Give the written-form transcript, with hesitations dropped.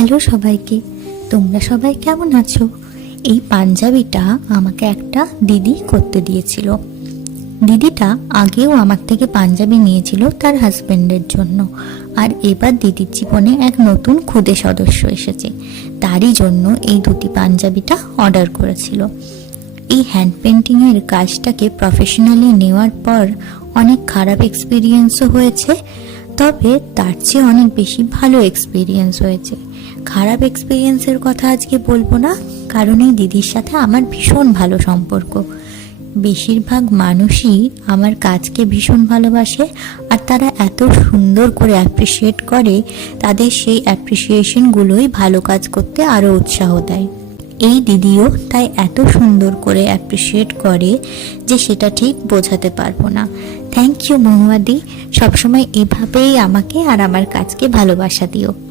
Hello সবাইকে, তোমরা সবাই কেমন আছো? এই পাঞ্জাবিটা আমাকে একটা দিদি করতে দিয়েছিল। দিদিটা আগেও আমার থেকে পাঞ্জাবি নিয়েছিল তার হাজবেন্ডের জন্য, আর এবার দিদির জীবনে এক নতুন খুদে সদস্য এসেছে, তারই জন্য এই দুটি পাঞ্জাবিটা অর্ডার করেছিল। এই হ্যান্ড পেন্টিংয়ের কাজটাকে প্রফেশনালি নেওয়ার পর অনেক খারাপ এক্সপিরিয়েন্সও হয়েছে, তবে তার চেয়ে অনেক বেশি ভালো এক্সপিরিয়েন্স হয়েছে। খারাপ এক্সপিরিয়েন্সের কথা আজকে বলবো না, কারণ এই দিদির সাথে আমার ভীষণ ভালো সম্পর্ক। বেশিরভাগ মানুষই আমার কাজকে ভীষণ ভালোবাসে, আর তারা এত সুন্দর করে অ্যাপ্রিসিয়েট করে, তাদের সেই অ্যাপ্রিসিয়েশনগুলোই ভালো কাজ করতে আরও উৎসাহ দেয়। এই দিদিও তাই এত সুন্দর করে অ্যাপ্রিসিয়েট করে যে সেটা ঠিক বোঝাতে পারবো না। থ্যাংক ইউ মহুয়াদি, সবসময় এভাবেই আমাকে আর আমার কাজকে ভালোবাসা দিও।